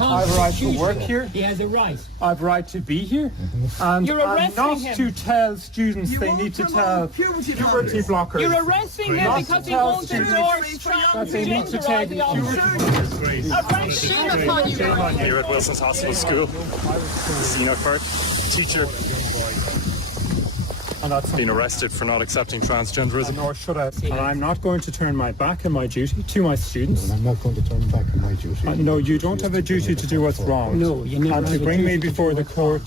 I have a right to work here. He has a right. I have a right to be here. And You're not arresting him. to tell students they need to tell puberty blockers. You're arresting him because he won't endorse transgender ideology. Shame upon you. Here at Wilson's Hospital School, Enoch Burke, teacher, And that's been arrested for not accepting transgenderism. nor should I. And I'm not going to turn my back on my duty to my students. I'm not going to turn back on my duty. No, you don't have a duty to do what's wrong. No, you never And to have a bring me duty to before do the what's court.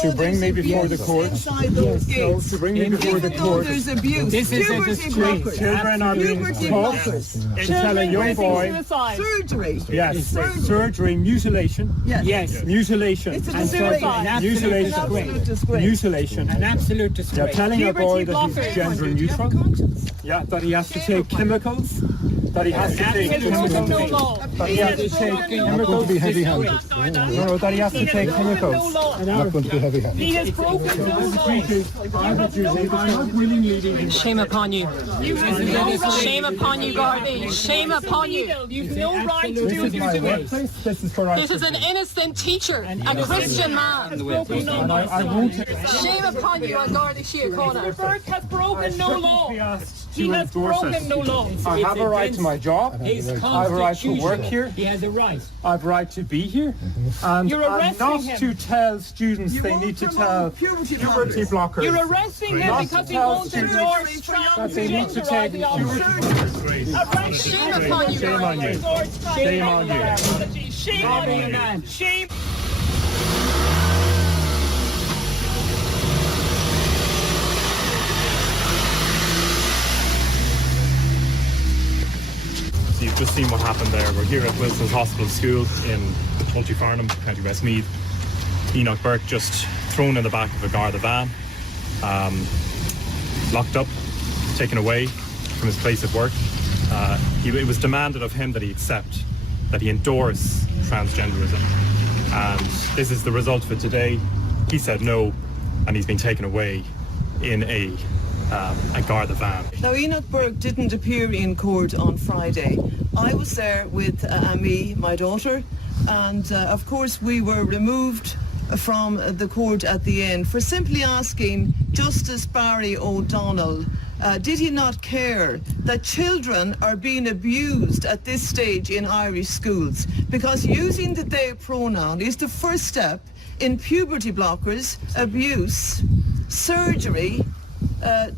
To bring me before the court. Inside those No, gates. to bring me before the Even though court. there's abuse. This is a Puberty disgrace. blockers. Children are being Puberty taught blockers. to tell a young boy. Surgery. Yes, surgery, mutilation. Yes. Mutilation. It's a And disgrace. an Mutilation. absolute disgrace. Mutilation. An absolute disgrace. You're telling a boy that he's blockers. gender neutral. Yeah, that he has to take chemicals. That he has to take He has broken chemicals. no law. That he has to take chemicals. Be heavy-handed. No, that he has to take chemicals. I'm not going to be heavy-handed. He has broken no law. Shame upon you. Shame upon you, Gardaí. Shame upon you. You've no right to This do is my this. workplace. This is where I This is an innocent teacher, a Christian man. and I won't Shame upon you, Gardaí Síochána. Burke has broken no law. be asked He to has endorse broken it. no law. I have a right to my job. I have a right to work here. He has a right. I have a right to be here. And You're arresting not him. to tell students they need to tell puberty puberty blockers. You're arresting him Not because he tell won't students endorse that they need to transgender take ideology. Shame upon you, Shame on you. Shame on you. Shame on you, man. Shame. So you've just seen what happened there. We're here at Wilson's Hospital School in Multyfarnham, County Westmeath. Enoch Burke just thrown in the back of a Garda van, locked up, taken away from his place of work. It was demanded of him that he accept, that he endorse transgenderism. And this is the result of it today. He said no, and he's been taken away in a Garda van. Now, Enoch Burke didn't appear in court on Friday. I was there with Amy, my daughter, and of course we were removed from the court at the end for simply asking Justice Barry O'Donnell, did he not care that children are being abused at this stage in Irish schools? Because using the they pronoun is the first step in puberty blockers, abuse, surgery,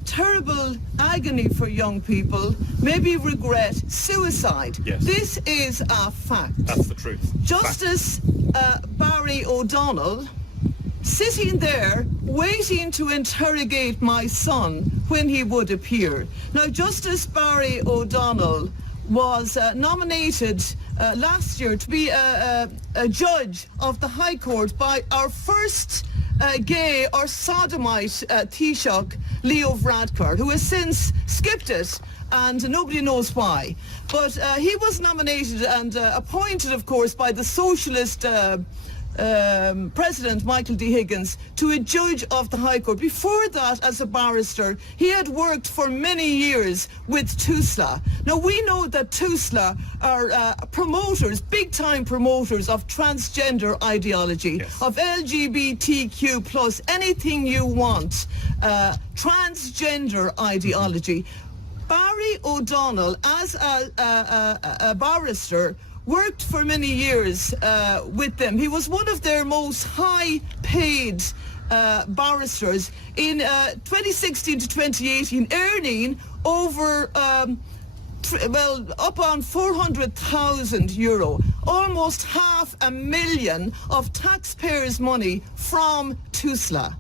terrible agony for young people, maybe regret, suicide. Yes. This is a fact. That's the truth. Justice Barry O'Donnell sitting there waiting to interrogate my son when he would appear. Now, Justice Barry O'Donnell was nominated last year to be a judge of the High Court by our first gay or sodomite Taoiseach, Leo Varadkar, who has since skipped it and nobody knows why. But he was nominated and appointed, of course, by the socialist President Michael D. Higgins to a judge of the High Court. Before that, as a barrister, he had worked for many years with TUSLA. Now, we know that TUSLA are promoters, big-time promoters of transgender ideology, yes, of LGBTQ plus, anything you want, transgender ideology. Barry O'Donnell, as a barrister, worked for many years with them. He was one of their most high-paid barristers in 2016 to 2018, earning over, up on €400,000, almost $500,000 of taxpayers' money from TUSLA.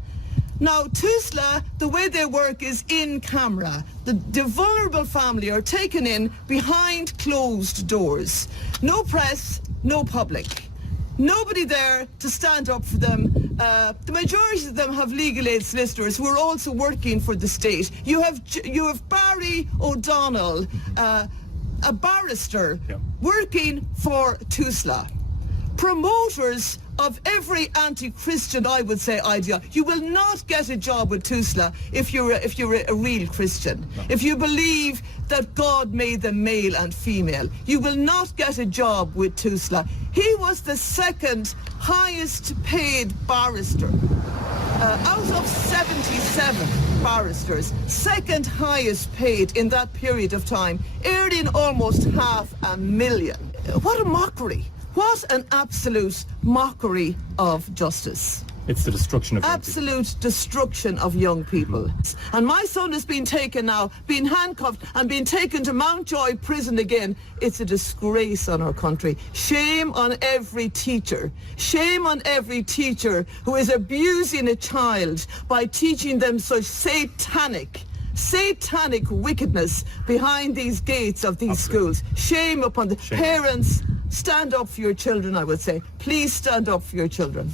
Now, TUSLA, the way they work is in camera. The vulnerable family are taken in behind closed doors. No press, no public. Nobody there to stand up for them. The majority of them have legal aid solicitors who are also working for the state. You have Barry O'Donnell, a barrister, yeah, working for TUSLA. Promoters of every anti-Christian, I would say, idea. You will not get a job with TUSLA if you're a real Christian. No. If you believe that God made them male and female, you will not get a job with TUSLA. He was the second highest paid barrister. Out of 77 barristers, second highest paid in that period of time, earning almost $500,000. What a mockery. What an absolute mockery of justice. It's the destruction of absolute destruction of young people. And my son has been taken now, been handcuffed and been taken to Mountjoy prison again. It's a disgrace on our country. Shame on every teacher. Shame on every teacher who is abusing a child by teaching them such satanic wickedness behind these gates of these schools. Shame upon the parents. Stand up for your children, I would say. Please stand up for your children.